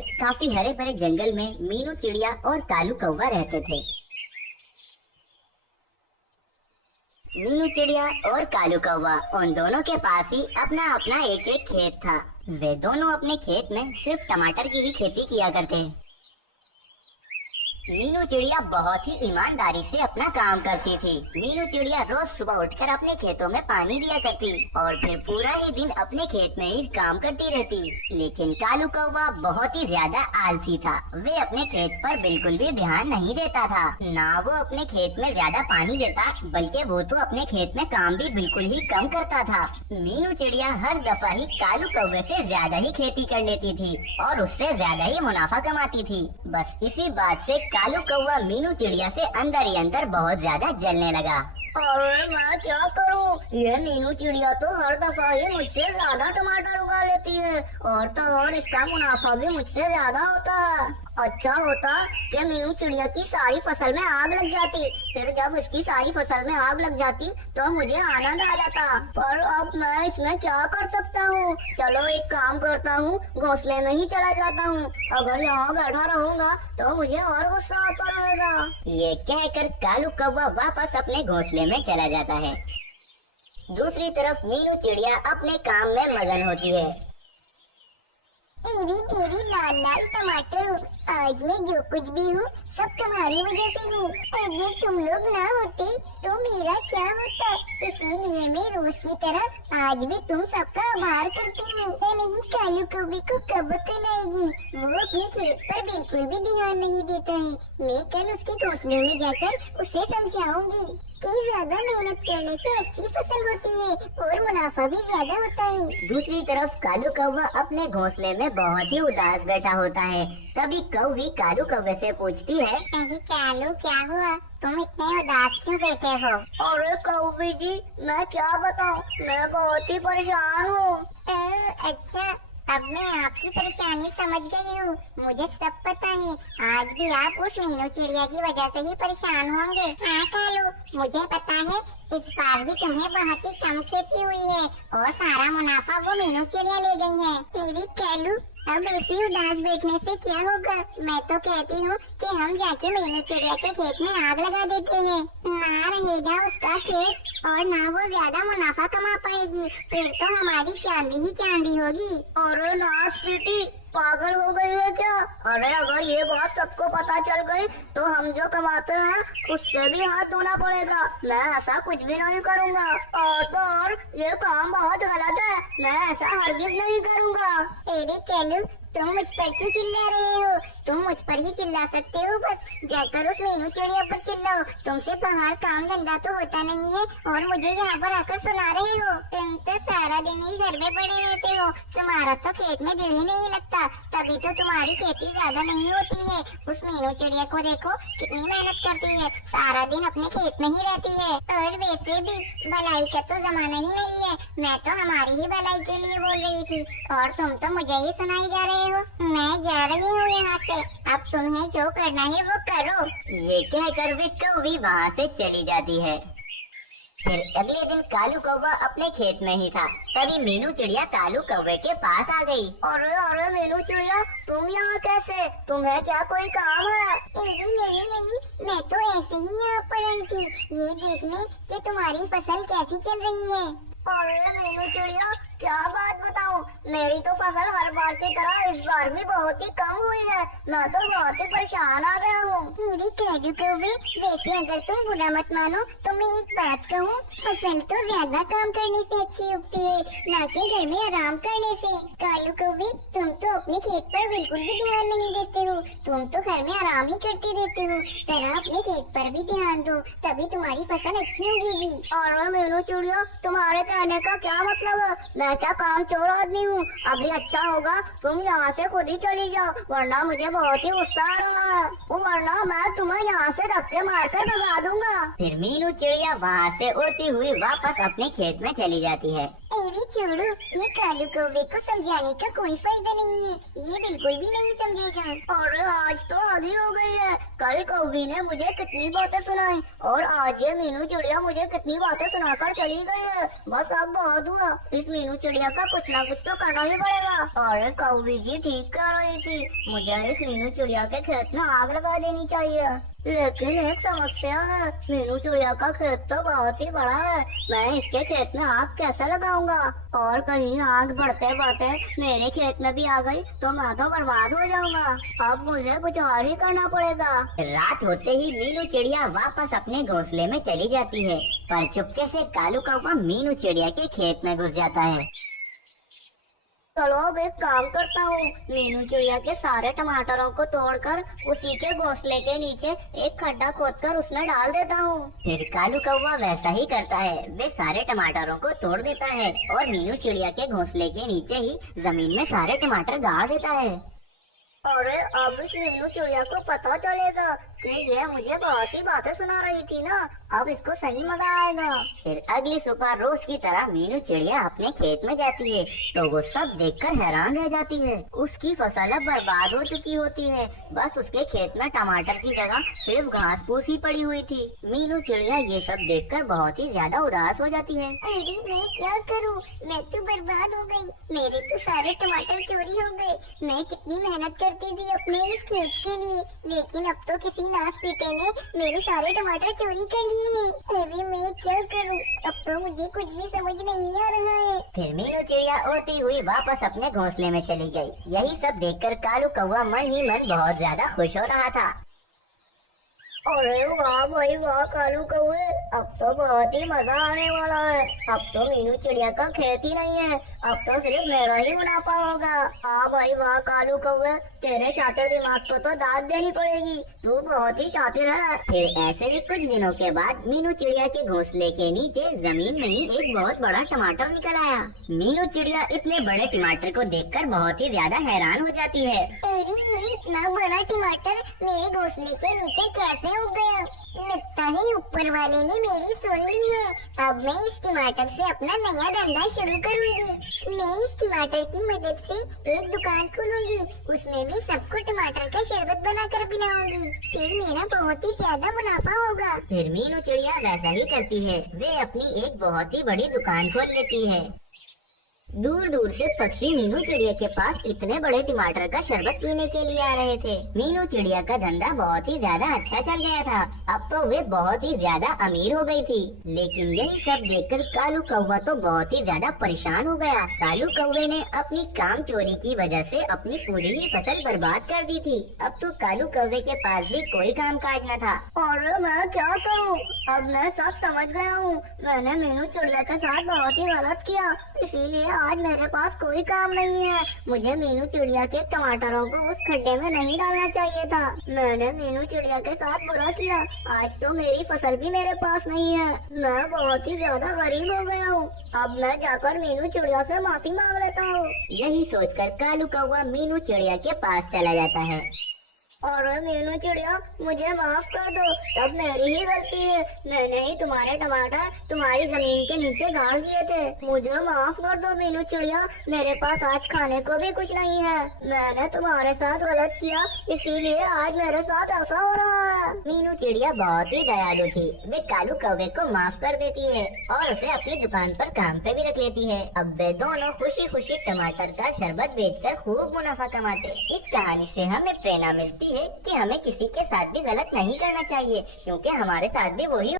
काफी हरे भरे जंगल में मीनू चिड़िया और कालू कौवा रहते थे। मीनू चिड़िया और कालू कौवा उन दोनों के पास ही अपना अपना एक एक खेत था। वे दोनों अपने खेत में सिर्फ टमाटर की ही खेती किया करते। मीनू चिड़िया बहुत ही ईमानदारी से अपना काम करती थी। मीनू चिड़िया रोज सुबह उठकर अपने खेतों में पानी दिया करती और फिर पूरा ही दिन अपने खेत में ही काम करती रहती। लेकिन कालू कौवा बहुत ही ज्यादा आलसी था। वे अपने खेत पर बिल्कुल भी ध्यान नहीं देता था। ना वो अपने खेत में ज्यादा पानी देता, बल्कि वो तो अपने खेत में काम भी बिल्कुल ही कम करता था। मीनू चिड़िया हर दफा ही कालू कौवे से ज्यादा ही खेती कर लेती थी और उससे ज्यादा ही मुनाफा कमाती थी। बस इसी बात से कालू कौवा मीनू चिड़िया से अंदर ही अंदर बहुत ज्यादा जलने लगा। अरे मैं क्या करूं? ये मीनू चिड़िया तो हर दफा ही मुझसे ज्यादा टमाटर उगा लेती है और तो और इसका मुनाफा भी मुझसे ज्यादा होता है। अच्छा होता कि मीनू चिड़िया की सारी फसल में आग लग जाती, फिर जब उसकी सारी फसल में आग लग जाती तो मुझे आनंद आ जाता। पर अब मैं इसमें क्या कर सकता हूँ? चलो एक काम करता हूँ, घोंसले में ही चला जाता हूँ। अगर यहाँ बैठा रहूंगा तो मुझे और गुस्सा आता रहेगा। ये कहकर कालू कौवा वापस अपने घोंसले में चला जाता है। दूसरी तरफ मीनू चिड़िया अपने काम में मगन होती है। मेरी मेरी लाल लाल टमाटर, आज मैं जो कुछ भी हूँ सब तुम्हारी वजह से हूँ। अगर तुम लोग ना होते तो मेरा क्या होता? इसीलिए मैं रोज की तरह आज भी तुम सबका आभार करती हूँ। नहीं कालू कौवे को कब अक्ल आएगी? वो अपने खेत पर बिल्कुल भी ध्यान नहीं देता है। मैं कल उसके घोंसले में जाकर उसे समझाऊंगी कि ज्यादा मेहनत करने से अच्छी फसल होती है और मुनाफा भी ज्यादा होता है। दूसरी तरफ कालू कौवा अपने घोंसले में बहुत ही उदास बैठा होता है। तभी कौवी कालू कौवे से पूछती है, अभी कालू क्या हुआ? तुम इतने उदास क्यों बैठे हो? अरे कौवी जी, मैं क्या बताऊं, मैं बहुत ही परेशान हूँ। अच्छा, अब मैं आपकी परेशानी समझ गई हूँ। मुझे सब पता है, आज भी आप उस मीनू चिड़िया की वजह से ही परेशान होंगे। हाँ कालू, मुझे पता है इस बार भी तुम्हें बहुत ही कम खेती हुई है और सारा मुनाफा वो मीनू चिड़िया ले गई है। तेरी कालू, अब ऐसे उदास बैठने से क्या होगा? मैं तो कहती हूँ कि हम जाके मीनू चिड़िया के खेत में आग लगा देते हैं। ना रहेगा उसका खेत और ना वो ज्यादा मुनाफा कमा पाएगी, फिर तो हमारी चांदी ही चांदी होगी। अरे नाश बेटी, पागल हो गई है क्या? अरे अगर ये बात सबको पता चल गई तो हम जो कमाते हैं उससे भी हाथ धोना पड़ेगा। मैं ऐसा कुछ भी नहीं करूँगा। और तो और ये काम बहुत गलत है, मैं ऐसा हरगिज नहीं करूँगा। तेरे कालू, तुम मुझ पर क्यों चिल्ला रहे हो? तुम मुझ पर ही चिल्ला सकते हो, बस जाकर उस मीनू चिड़िया पर चिल्लाओ। तुमसे बाहर काम धंधा तो होता नहीं है और मुझे यहाँ पर आकर सुना रहे हो। तुम तो सारा दिन ही घर में पड़े रहते हो, तुम्हारा तो खेत में दिल ही नहीं लगता, तभी तो तुम्हारी खेती ज्यादा नहीं होती है। उस मीनू चिड़िया को देखो कितनी मेहनत करती है, सारा दिन अपने खेत में ही रहती है। और वैसे भी भलाई का तो जमाना ही नहीं है, मैं तो हमारी ही भलाई के लिए बोल रही थी और तुम तो मुझे ही सुनाई जा रहे हो। मैं जा रही हूँ यहाँ से, अब तुम्हें जो करना है वो करो। ये कहकर वे कौवी वहाँ से चली जाती है। फिर अगले दिन कालू कौवा अपने खेत में ही था। तभी मीनू चिड़िया कालू कौवे के पास आ गई। अरे अरे मीनू चिड़िया, तुम यहाँ कैसे? तुम्हें क्या कोई काम है? नहीं नहीं नहीं, मैं तो ऐसे ही यहाँ पर आई थी ये देखने कि तुम्हारी फसल कैसी चल रही है। अरे मीनू चिड़िया, क्या बात बताऊं, मेरी तो फसल हर बार की तरह इस बार भी बहुत ही कम हुई है। मैं तो बहुत ही परेशान आ गया हूँ। मेरी कालू कौवे, वैसे अगर तुम बुरा मत मानो तो मैं एक बात कहूँ, फसल तो ज्यादा काम करने से अच्छी उगती है, ना कि घर में आराम करने से। कालू कौवे, तुम तो अपने खेत पर बिल्कुल भी ध्यान नहीं देते हो, तुम तो घर में आराम ही करते रहते हो। जरा अपने खेत पर भी ध्यान दो, तभी तुम्हारी फसल अच्छी उगेगी। अरे मीनू चिड़िया, तुम्हारे कहने का क्या मतलब है? मैं क्या काम चोर आदमी हूँ? अभी अच्छा होगा तुम यहाँ से खुद ही चली जाओ, वरना मुझे बहुत ही गुस्सा आ रहा है, वरना मैं तुम्हें यहाँ से धक्के मारकर भगा दूंगा। फिर मीनू चिड़िया वहाँ से उड़ती हुई वापस अपने खेत में चली जाती है। अरे छोड़ो, ये कालू कौवे को समझाने का कोई फायदा नहीं है, ये बिल्कुल भी नहीं समझेगा। अरे आज तो हद ही हो गई है, कल कौवी ने मुझे कितनी बातें सुनाई और आज ये मीनू चिड़िया मुझे कितनी बातें सुनाकर चली गई है। बस अब बहुत हुआ, इस मीनू चिड़िया का कुछ ना कुछ तो करना ही पड़ेगा। और कौवी जी ठीक कर रही थी, मुझे इस मीनू चिड़िया के खेत में आग लगा देनी चाहिए। लेकिन एक समस्या है, मीनू चिड़िया का खेत तो बहुत ही बड़ा है, मैं इसके खेत में आग कैसे लगाऊंगा? और कहीं आग बढ़ते बढ़ते मेरे खेत में भी आ गई तो मैं तो बर्बाद हो जाऊंगा। अब मुझे कुछ और ही करना पड़ेगा। रात होते ही मीनू चिड़िया वापस अपने घोंसले में चली जाती है, पर चुपके से कालू कौवा मीनू चिड़िया के खेत में घुस जाता है। चलो अब एक काम करता हूँ, मीनू चिड़िया के सारे टमाटरों को तोड़कर उसी के घोंसले के नीचे एक खड्डा खोदकर उसमें डाल देता हूँ। फिर कालू कौवा वैसा ही करता है, वे सारे टमाटरों को तोड़ देता है और मीनू चिड़िया के घोंसले के नीचे ही जमीन में सारे टमाटर गाड़ देता है। अरे अब इस मीनू चिड़िया को पता चलेगा कि ये मुझे बहुत ही बातें सुना रही थी ना, अब इसको सही मजा आएगा। फिर अगली सुबह रोज की तरह मीनू चिड़िया अपने खेत में जाती है तो वो सब देखकर हैरान रह जाती है। उसकी फसल अब बर्बाद हो चुकी होती है, बस उसके खेत में टमाटर की जगह सिर्फ घास फूस ही पड़ी हुई थी। मीनू चिड़िया ये सब देखकर बहुत ही ज्यादा उदास हो जाती है। अरे मैं क्या करूं, मैं तो बर्बाद हो गई, मेरे तो सारे टमाटर चोरी हो गए। मैं कितनी मेहनत करती थी अपने इस खेत के लिए, लेकिन अब तो किसी नास पीटे ने मेरे सारे टमाटर चोरी कर लिए हैं। अरे मैं क्या करूं, अब तो मुझे कुछ भी समझ नहीं आ रहा है। फिर मीनू चिड़िया उड़ती हुई वापस अपने घोंसले में चली गई। यही सब देखकर कालू कौवा मन ही मन बहुत ज्यादा खुश हो रहा था। अरे वाह भाई वाह कालू कौवे, अब तो बहुत ही मजा आने वाला है। अब तो मीनू चिड़िया का खेत ही नहीं है, अब तो सिर्फ मेरा ही मुनाफा होगा। हाँ भाई वाह कालू कौवे, तेरे शातिर दिमाग को तो दाद देनी पड़ेगी, तू बहुत ही शातिर है। फिर ऐसे ही कुछ दिनों के बाद मीनू चिड़िया के घोंसले के नीचे जमीन में ही एक बहुत बड़ा टमाटर निकल आया। मीनू चिड़िया इतने बड़े टमाटर को देखकर बहुत ही ज्यादा हैरान हो जाती है। अरे ये इतना बड़ा टमाटर मेरे घोंसले के नीचे कैसे उग गया? लगता है ऊपर वाले ने मेरी सुन ली है। अब मैं इस टमाटर से अपना नया धंधा शुरू करूंगी। मैं इस टमाटर की मदद से एक दुकान खोलूंगी, उसमें मैं सबको टमाटर का शरबत बनाकर पिलाऊंगी, फिर मेरा बहुत ही ज्यादा मुनाफा होगा। फिर मीनू चिड़िया वैसा ही करती है, वे अपनी एक बहुत ही बड़ी दुकान खोल लेती है। दूर दूर से पक्षी मीनू चिड़िया के पास इतने बड़े टमाटर का शरबत पीने के लिए आ रहे थे। मीनू चिड़िया का धंधा बहुत ही ज्यादा अच्छा चल गया था, अब तो वे बहुत ही ज्यादा अमीर हो गई थी। लेकिन यही सब देखकर कालू कौवा तो बहुत ही ज्यादा परेशान हो गया। कालू कौवे ने अपनी काम चोरी की वजह से अपनी पूरी ही फसल बर्बाद कर दी थी। अब तो कालू कौवे के पास भी कोई काम काज न था। और मैं क्या करूं? अब मैं सब समझ गया हूँ, मैंने मीनू चिड़िया के साथ बहुत ही गलत किया, इसीलिए आज मेरे पास कोई काम नहीं है। मुझे मीनू चिड़िया के टमाटरों को उस खड्डे में नहीं डालना चाहिए था। मैंने मीनू चिड़िया के साथ बुरा किया, आज तो मेरी फसल भी मेरे पास नहीं है। मैं बहुत ही ज्यादा गरीब हो गया हूँ, अब मैं जाकर मीनू चिड़िया से माफी मांग लेता हूँ। यही सोचकर कालू कौवा मीनू चिड़िया के पास चला जाता है। और मीनू चिड़िया मुझे माफ कर दो, सब मेरी ही गलती है, मैंने ही तुम्हारे टमाटर तुम्हारी जमीन के नीचे गाड़ दिए थे। मुझे माफ कर दो मीनू चिड़िया, मेरे पास आज खाने को भी कुछ नहीं है, मैंने तुम्हारे साथ गलत किया, इसीलिए आज मेरे साथ ऐसा हो रहा है। मीनू चिड़िया बहुत ही दयालु थी, वे कालू कौवे को माफ कर देती है और उसे अपनी दुकान पर काम पे भी रख लेती है। अब वे दोनों खुशी खुशी टमाटर का शरबत बेचकर खूब मुनाफा कमाते। इस कहानी से हमें प्रेरणा मिलती है कि हमें किसी के साथ भी गलत नहीं करना चाहिए, क्योंकि हमारे साथ भी वही